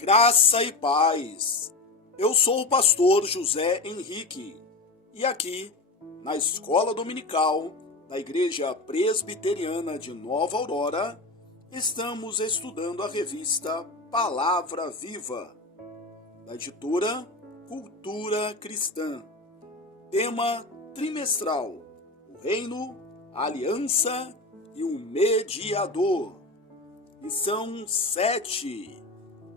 Graça e paz. Eu sou o pastor José Henrique e aqui, na Escola Dominical da Igreja Presbiteriana de Nova Aurora, estamos estudando a revista Palavra Viva, da editora Cultura Cristã. Tema trimestral: o Reino, a Aliança e o Mediador. Lição 7.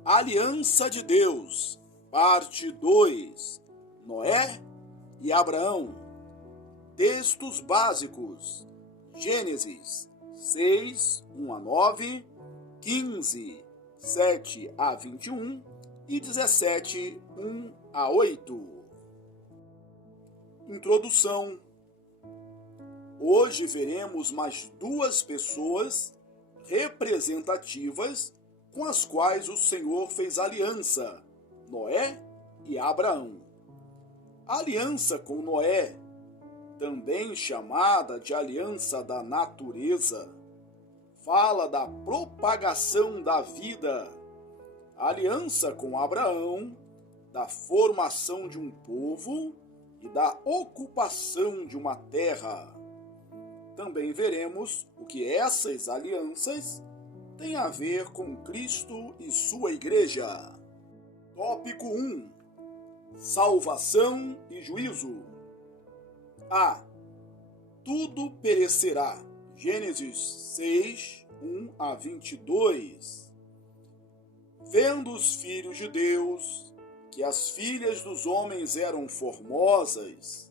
Aliança de Deus, parte 2, Noé e Abraão. Textos básicos: Gênesis 6, 1 a 9, 15, 7 a 21 e 17, 1 a 8. Introdução. Hoje veremos mais duas pessoas representativas com as quais o Senhor fez aliança, Noé e Abraão. A aliança com Noé, também chamada de aliança da natureza, fala da propagação da vida. A aliança com Abraão, da formação de um povo e da ocupação de uma terra. Também veremos o que essas alianças tem a ver com Cristo e sua igreja. Tópico 1. Salvação e juízo. A. Tudo perecerá. Gênesis 6, 1 a 22. Vendo os filhos de Deus que as filhas dos homens eram formosas,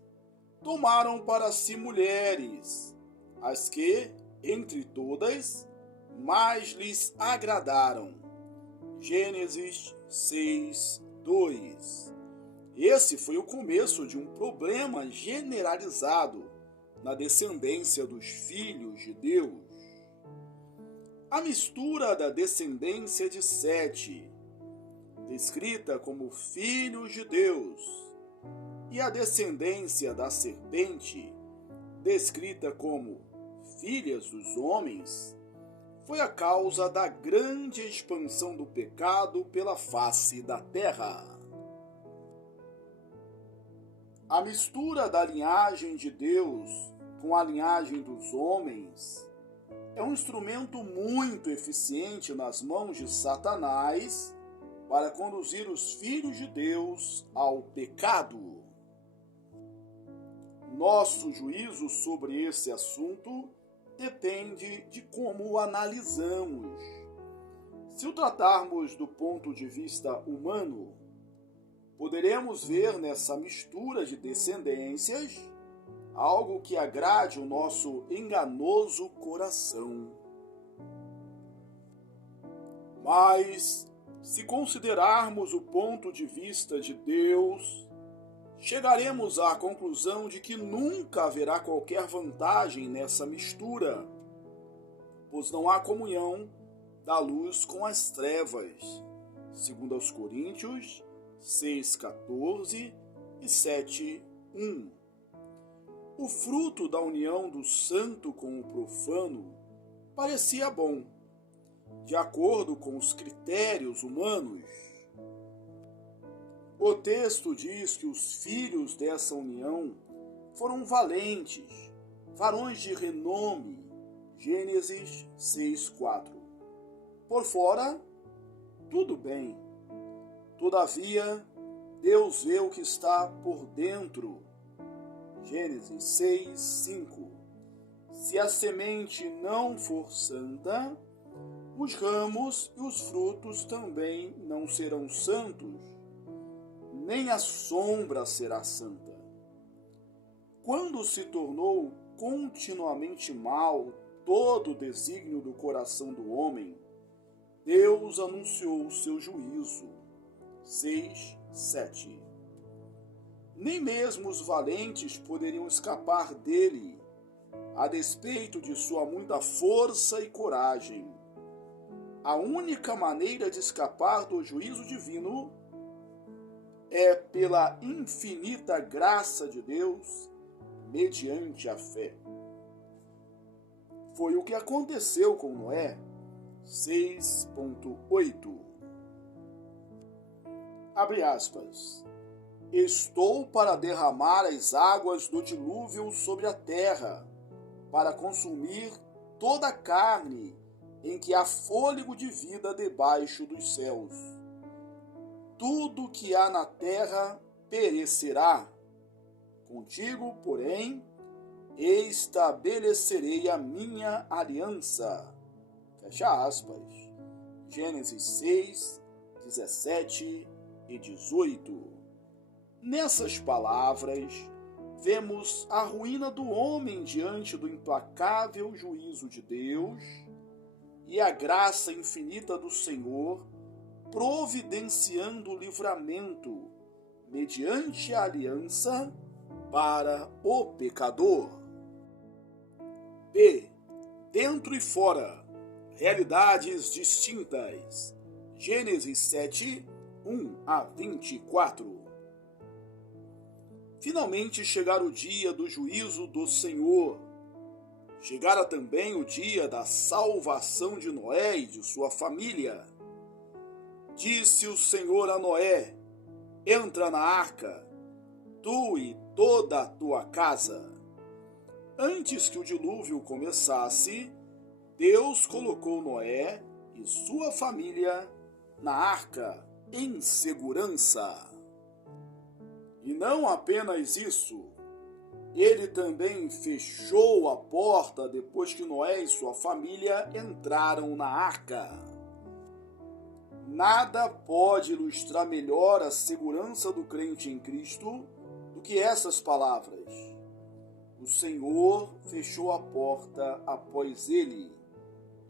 tomaram para si mulheres, as que, entre todas, mais lhes agradaram. Gênesis 6, 2. Esse foi o começo de um problema generalizado na descendência dos filhos de Deus. A mistura da descendência de Sete, descrita como filhos de Deus, e a descendência da serpente, descrita como filhas dos homens, foi a causa da grande expansão do pecado pela face da terra. A mistura da linhagem de Deus com a linhagem dos homens é um instrumento muito eficiente nas mãos de Satanás para conduzir os filhos de Deus ao pecado. Nosso juízo sobre esse assunto depende de como o analisamos. Se o tratarmos do ponto de vista humano, poderemos ver nessa mistura de descendências algo que agrade o nosso enganoso coração. Mas, se considerarmos o ponto de vista de Deus, chegaremos à conclusão de que nunca haverá qualquer vantagem nessa mistura, pois não há comunhão da luz com as trevas, segundo aos Coríntios 6,14 e 7,1. O fruto da união do santo com o profano parecia bom, de acordo com os critérios humanos. O texto diz que os filhos dessa união foram valentes, varões de renome, Gênesis 6,4. Por fora, tudo bem. Todavia, Deus vê o que está por dentro, Gênesis 6,5. Se a semente não for santa, os ramos e os frutos também não serão santos, nem a sombra será santa. Quando se tornou continuamente mal todo o desígnio do coração do homem, Deus anunciou o seu juízo. 6, 7. Nem mesmo os valentes poderiam escapar dele, a despeito de sua muita força e coragem. A única maneira de escapar do juízo divino é pela infinita graça de Deus, mediante a fé. Foi o que aconteceu com Noé. 6.8. abre aspas, estou para derramar as águas do dilúvio sobre a terra, para consumir toda a carne em que há fôlego de vida debaixo dos céus. Tudo que há na terra perecerá. Contigo, porém, estabelecerei a minha aliança. Fecha aspas. Gênesis 6, 17 e 18. Nessas palavras, vemos a ruína do homem diante do implacável juízo de Deus e a graça infinita do Senhor providenciando o livramento mediante a aliança para o pecador. B. Dentro e fora. Realidades distintas. Gênesis 7, 1 a 24. Finalmente chegara o dia do juízo do Senhor. Chegara também o dia da salvação de Noé e de sua família. Disse o Senhor a Noé, entra na arca, tu e toda a tua casa. Antes que o dilúvio começasse, Deus colocou Noé e sua família na arca em segurança. E não apenas isso, ele também fechou a porta depois que Noé e sua família entraram na arca. Nada pode ilustrar melhor a segurança do crente em Cristo do que essas palavras. O Senhor fechou a porta após ele.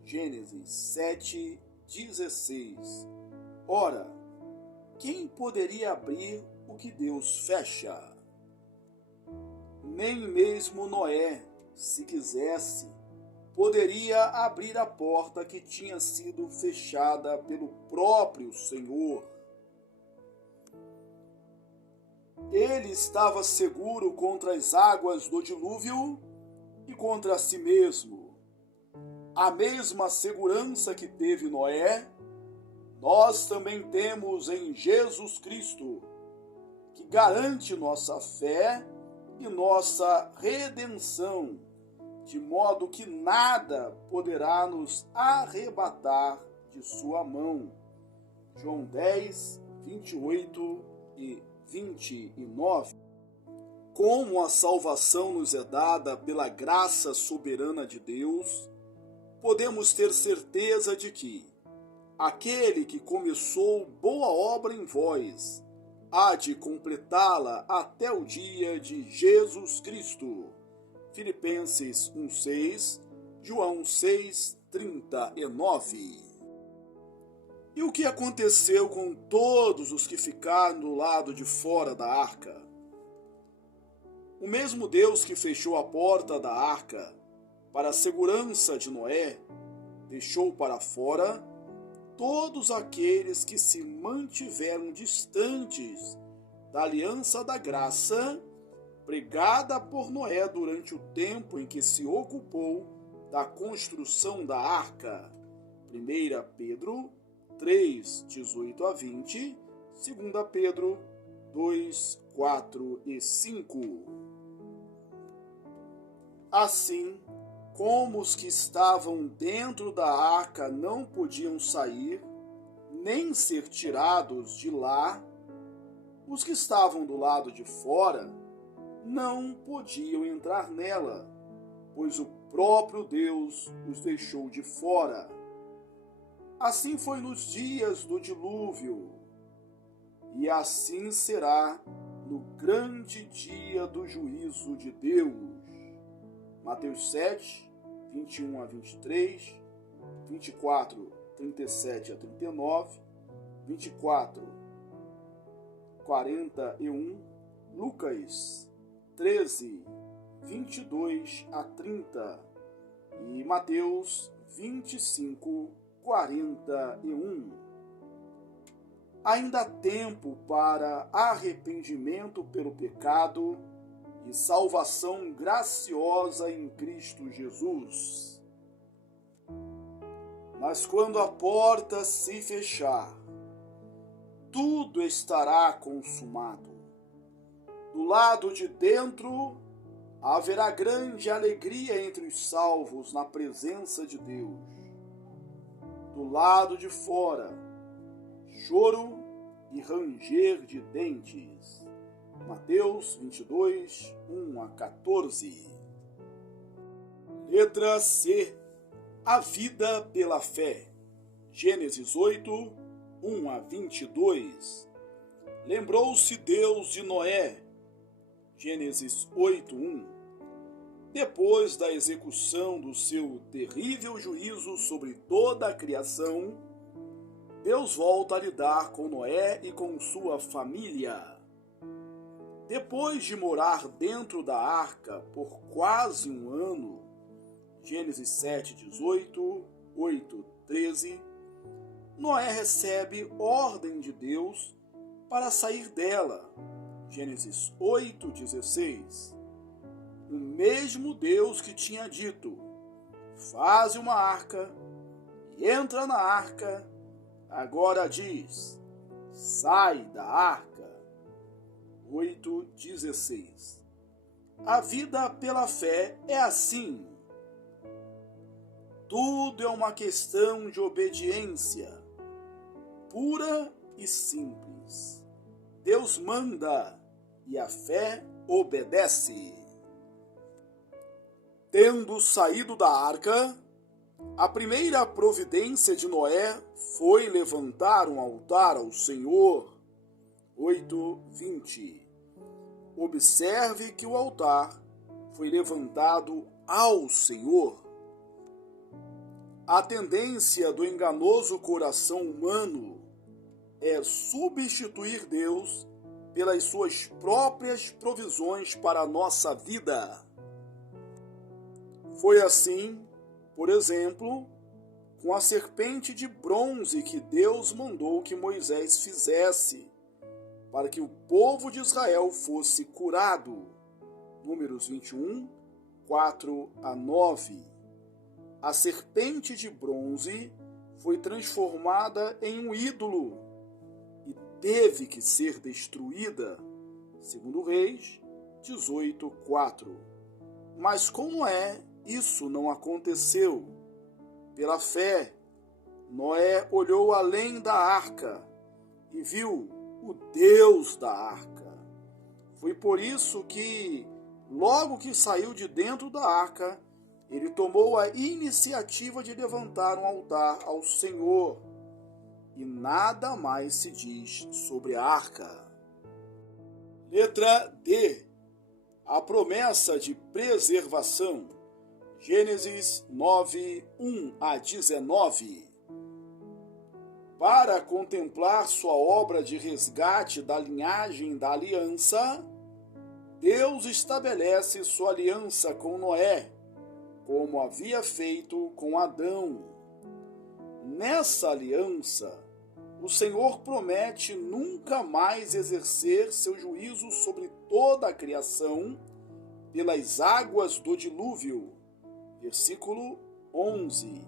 Gênesis 7, 16. Ora, quem poderia abrir o que Deus fecha? Nem mesmo Noé, se quisesse, poderia abrir a porta que tinha sido fechada pelo próprio Senhor. Ele estava seguro contra as águas do dilúvio e contra si mesmo. A mesma segurança que teve Noé, nós também temos em Jesus Cristo, que garante nossa fé e nossa redenção, de modo que nada poderá nos arrebatar de sua mão. João 10, 28 e 29. Como a salvação nos é dada pela graça soberana de Deus, podemos ter certeza de que aquele que começou boa obra em vós há de completá-la até o dia de Jesus Cristo. Filipenses 1,6, João 6,39. E o que aconteceu com todos os que ficaram do lado de fora da arca? O mesmo Deus que fechou a porta da arca para a segurança de Noé, deixou para fora todos aqueles que se mantiveram distantes da aliança da graça pregada por Noé durante o tempo em que se ocupou da construção da arca. 1 Pedro 3, 18 a 20, 2 Pedro 2, 4 e 5. Assim, como os que estavam dentro da arca não podiam sair, nem ser tirados de lá, os que estavam do lado de fora não podiam entrar nela, pois o próprio Deus os deixou de fora. Assim foi nos dias do dilúvio, e assim será no grande dia do juízo de Deus. Mateus 7, 21 a 23, 24, 37 a 39, 24, 41, Lucas 13, 22 a 30 e Mateus 25, 41. Ainda há tempo para arrependimento pelo pecado e salvação graciosa em Cristo Jesus. Mas quando a porta se fechar tudo estará consumado. Do lado de dentro, haverá grande alegria entre os salvos na presença de Deus. Do lado de fora, choro e ranger de dentes. Mateus 22, 1 a 14. Letra C. A vida pela fé. Gênesis 8, 1 a 22. Lembrou-se Deus de Noé. Gênesis 8, 1. Depois da execução do seu terrível juízo sobre toda a criação, Deus volta a lidar com Noé e com sua família. Depois de morar dentro da arca por quase um ano, Gênesis 7, 18, 8, 13, Noé recebe ordem de Deus para sair dela. Gênesis 8, 16. O mesmo Deus que tinha dito: faze uma arca e entra na arca, agora diz: sai da arca. 8, 16. A vida pela fé é assim. Tudo é uma questão de obediência, pura e simples. Deus manda e a fé obedece. Tendo saído da arca, a primeira providência de Noé foi levantar um altar ao Senhor. 8:20. Observe que o altar foi levantado ao Senhor. A tendência do enganoso coração humano é substituir Deus pelas suas próprias provisões para a nossa vida. Foi assim, por exemplo, com a serpente de bronze que Deus mandou que Moisés fizesse para que o povo de Israel fosse curado. Números 21, 4 a 9. A serpente de bronze foi transformada em um ídolo e teve que ser destruída. Segundo Reis 18, 4. Mas com Noé, isso não aconteceu. Pela fé, Noé olhou além da arca e viu o Deus da arca. Foi por isso que, logo que saiu de dentro da arca, ele tomou a iniciativa de levantar um altar ao Senhor. E nada mais se diz sobre a arca. Letra D. A promessa de preservação. Gênesis 9, 1 a 19. Para contemplar sua obra de resgate da linhagem da aliança, Deus estabelece sua aliança com Noé, como havia feito com Adão. Nessa aliança, o Senhor promete nunca mais exercer seu juízo sobre toda a criação pelas águas do dilúvio. Versículo 11.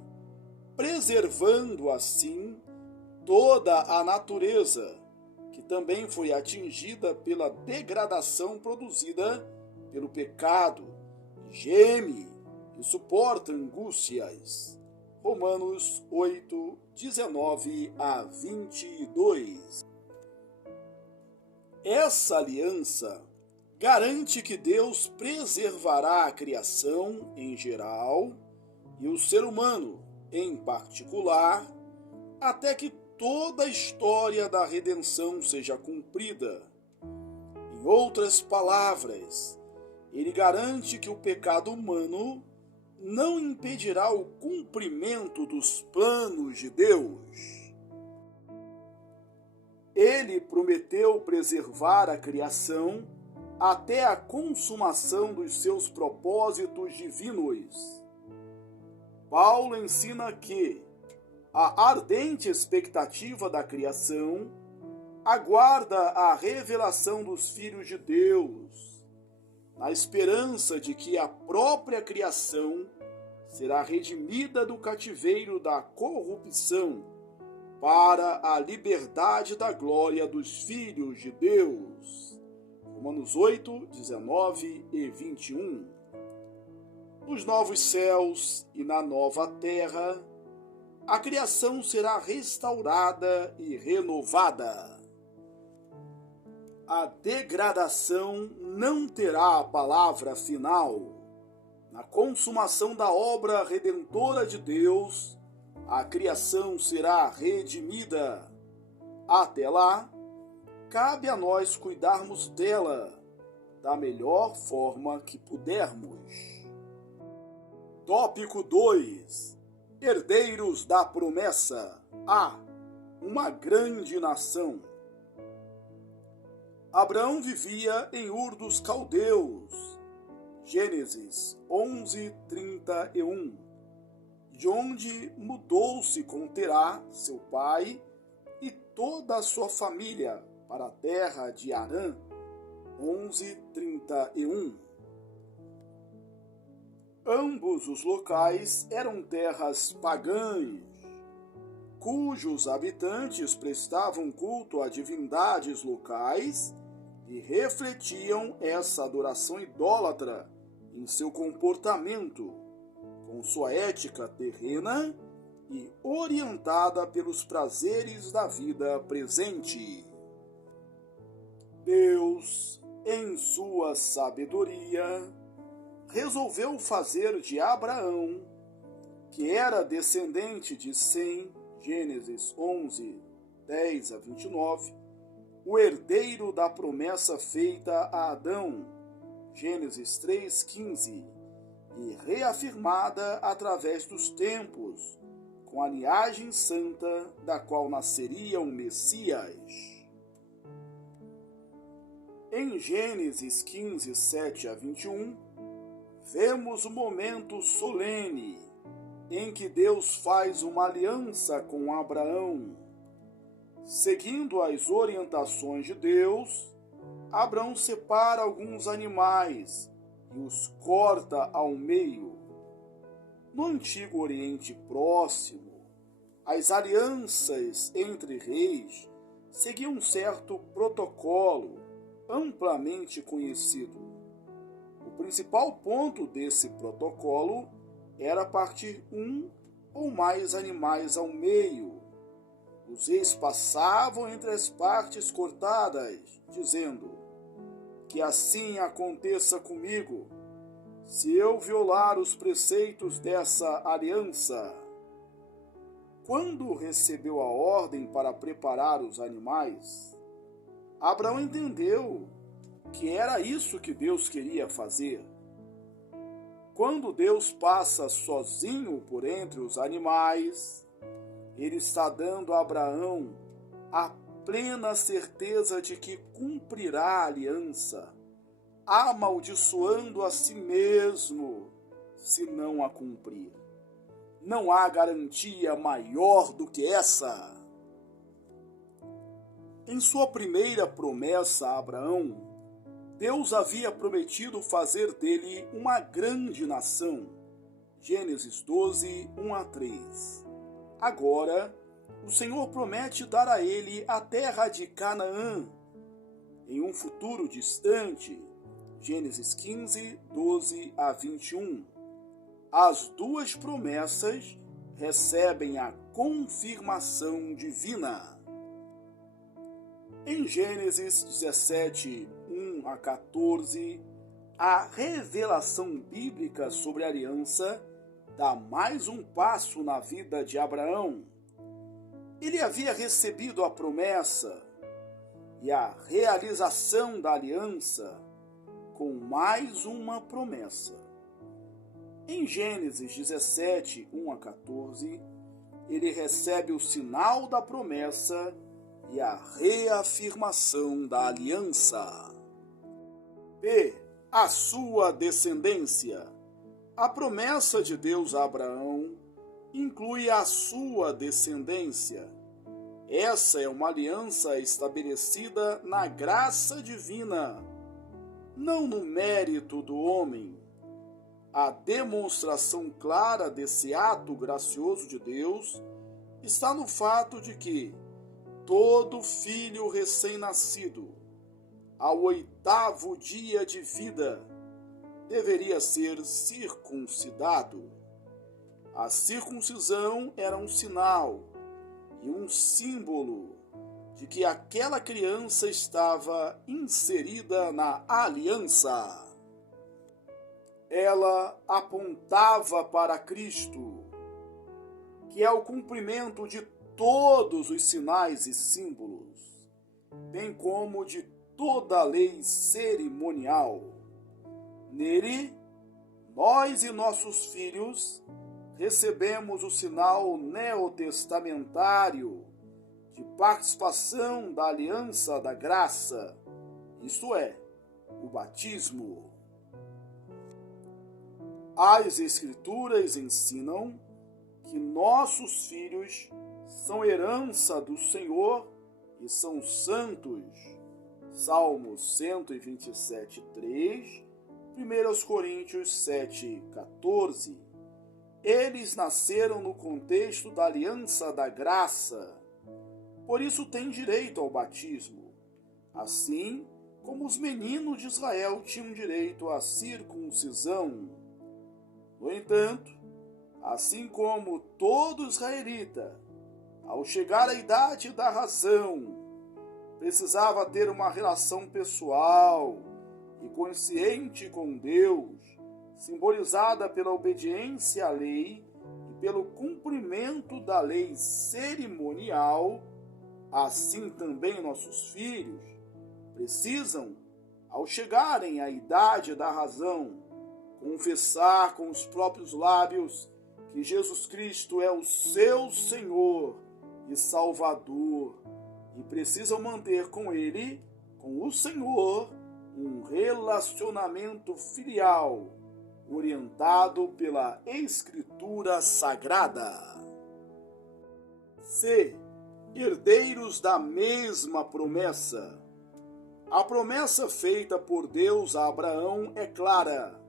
Preservando assim toda a natureza, que também foi atingida pela degradação produzida pelo pecado, geme e suporta angústias. Romanos 8, 19 a 22. Essa aliança garante que Deus preservará a criação em geral e o ser humano em particular, até que toda a história da redenção seja cumprida. Em outras palavras, ele garante que o pecado humano não impedirá o cumprimento dos planos de Deus. Ele prometeu preservar a criação até a consumação dos seus propósitos divinos. Paulo ensina que a ardente expectativa da criação aguarda a revelação dos filhos de Deus, na esperança de que a própria criação será redimida do cativeiro da corrupção para a liberdade da glória dos filhos de Deus. Romanos 8, 19 e 21. Nos novos céus e na nova terra, a criação será restaurada e renovada. A degradação não terá a palavra final. Na consumação da obra redentora de Deus, a criação será redimida. Até lá, cabe a nós cuidarmos dela da melhor forma que pudermos. Tópico 2. Herdeiros da promessa. A. Uma grande nação. Abraão vivia em Ur dos Caldeus. Gênesis 11:31. De onde mudou-se com Terá, seu pai, e toda a sua família para a terra de Harã. 11:31. Ambos os locais eram terras pagãs, cujos habitantes prestavam culto a divindades locais e refletiam essa adoração idólatra em seu comportamento, com sua ética terrena e orientada pelos prazeres da vida presente. Deus, em sua sabedoria, resolveu fazer de Abraão, que era descendente de Sem, Gênesis 11, 10 a 29, o herdeiro da promessa feita a Adão, Gênesis 3:15, e reafirmada através dos tempos, com a linhagem santa da qual nasceria o Messias. Em Gênesis 15, 7 a 21, vemos o momento solene em que Deus faz uma aliança com Abraão. Seguindo as orientações de Deus, Abraão separa alguns animais e os corta ao meio. No Antigo Oriente Próximo, as alianças entre reis seguiam um certo protocolo amplamente conhecido. O principal ponto desse protocolo era partir um ou mais animais ao meio. Os reis passavam entre as partes cortadas, dizendo: que assim aconteça comigo, se eu violar os preceitos dessa aliança. Quando recebeu a ordem para preparar os animais, Abraão entendeu que era isso que Deus queria fazer. Quando Deus passa sozinho por entre os animais, Ele está dando a Abraão a plena certeza de que cumprirá a aliança, amaldiçoando a si mesmo se não a cumprir. Não há garantia maior do que essa. Em sua primeira promessa a Abraão, Deus havia prometido fazer dele uma grande nação. Gênesis 12, 1 a 3. Agora, o Senhor promete dar a ele a terra de Canaã, em um futuro distante. Gênesis 15, 12 a 21. As duas promessas recebem a confirmação divina. Em Gênesis 17, 1 a 14, a revelação bíblica sobre a aliança dá mais um passo na vida de Abraão. Ele havia recebido a promessa e a realização da aliança com mais uma promessa. Em Gênesis 17, 1 a 14, ele recebe o sinal da promessa e a reafirmação da aliança. B. A sua descendência. A promessa de Deus a Abraão inclui a sua descendência. Essa é uma aliança estabelecida na graça divina, não no mérito do homem. A demonstração clara desse ato gracioso de Deus está no fato de que todo filho recém-nascido, ao 8º dia de vida, deveria ser circuncidado. A circuncisão era um sinal e um símbolo de que aquela criança estava inserida na aliança. Ela apontava para Cristo, que é o cumprimento de todos os sinais e símbolos, bem como de toda a lei cerimonial. Nele, nós e nossos filhos recebemos o sinal neotestamentário de participação da aliança da graça, isto é, o batismo. As Escrituras ensinam que nossos filhos são herança do Senhor e são santos. Salmos 127:3, 1 Coríntios 7:14. Eles nasceram no contexto da aliança da graça, por isso têm direito ao batismo, assim como os meninos de Israel tinham direito à circuncisão. No entanto, assim como todo israelita, ao chegar à idade da razão, precisava ter uma relação pessoal e consciente com Deus, simbolizada pela obediência à lei e pelo cumprimento da lei cerimonial, assim também nossos filhos precisam, ao chegarem à idade da razão, confessar com os próprios lábios que Jesus Cristo é o seu Senhor e Salvador, e precisam manter com Ele, com o Senhor, um relacionamento filial, orientado pela Escritura Sagrada. C. Herdeiros da mesma promessa. A promessa feita por Deus a Abraão é clara: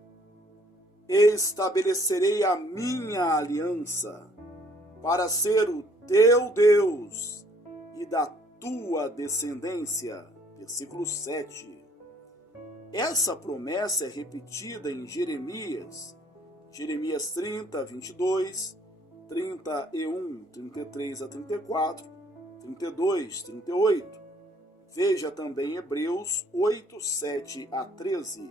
estabelecerei a minha aliança para ser o teu Deus e da tua descendência. Versículo 7. Essa promessa é repetida em Jeremias 30, 22, 31, 33 a 34, 32, 38. Veja também Hebreus 8, 7 a 13.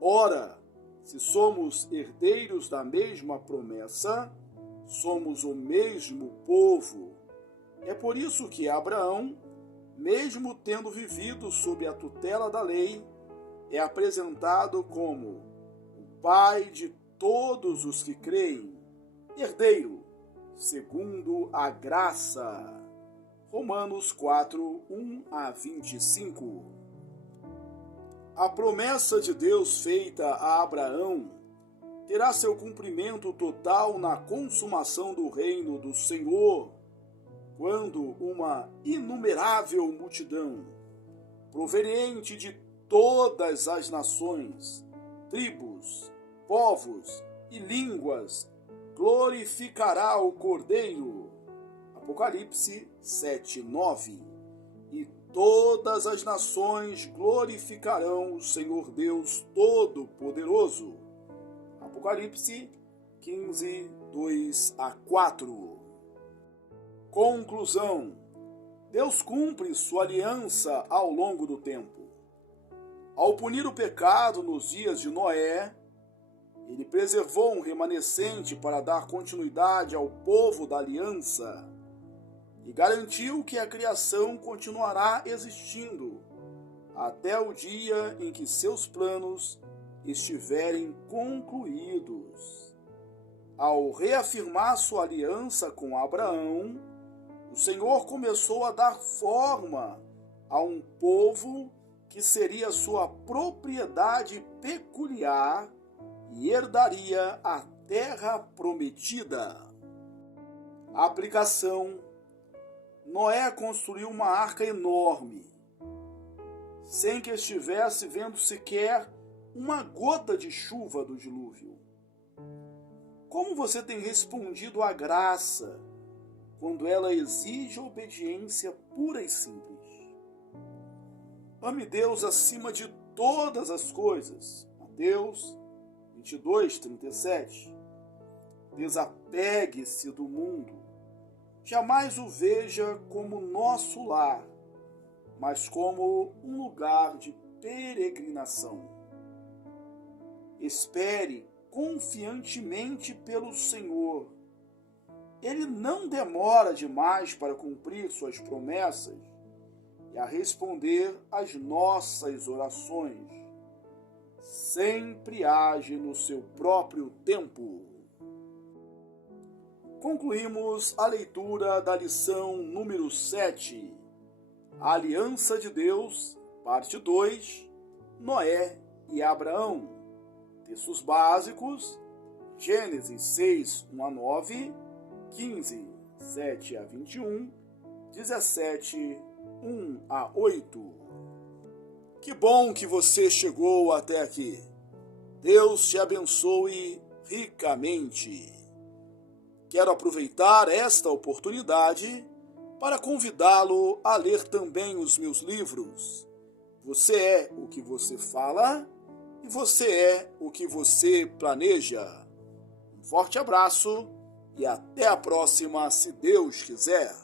Ora, se somos herdeiros da mesma promessa, somos o mesmo povo. É por isso que Abraão, mesmo tendo vivido sob a tutela da lei, é apresentado como o pai de todos os que creem, herdeiro, segundo a graça. Romanos 4, 1 a 25. A promessa de Deus feita a Abraão terá seu cumprimento total na consumação do reino do Senhor, quando uma inumerável multidão, proveniente de todas as nações, tribos, povos e línguas, glorificará o Cordeiro. Apocalipse 7, 9. E todas as nações glorificarão o Senhor Deus Todo-Poderoso. Apocalipse 15, 2 a 4. Conclusão: Deus cumpre sua aliança ao longo do tempo. Ao punir o pecado nos dias de Noé, ele preservou um remanescente para dar continuidade ao povo da aliança e garantiu que a criação continuará existindo até o dia em que seus planos estiverem concluídos. Ao reafirmar sua aliança com Abraão, o Senhor começou a dar forma a um povo que seria sua propriedade peculiar e herdaria a terra prometida. Aplicação: Noé construiu uma arca enorme, sem que estivesse vendo sequer uma gota de chuva do dilúvio. Como você tem respondido à graça quando ela exige obediência pura e simples. Ame Deus acima de todas as coisas. Mateus 22:37. Desapegue-se do mundo. Jamais o veja como nosso lar, mas como um lugar de peregrinação. Espere confiantemente pelo Senhor. Ele não demora demais para cumprir suas promessas e a responder às nossas orações. Sempre age no seu próprio tempo. Concluímos a leitura da lição número 7, a Aliança de Deus, parte 2, Noé e Abraão. Textos básicos: Gênesis 6, 1 a 9, 15, 7 a 21, 17, 1 a 8. Que bom que você chegou até aqui. Deus te abençoe ricamente. Quero aproveitar esta oportunidade para convidá-lo a ler também os meus livros. Você é o que você fala e você é o que você planeja. Um forte abraço e até a próxima, se Deus quiser.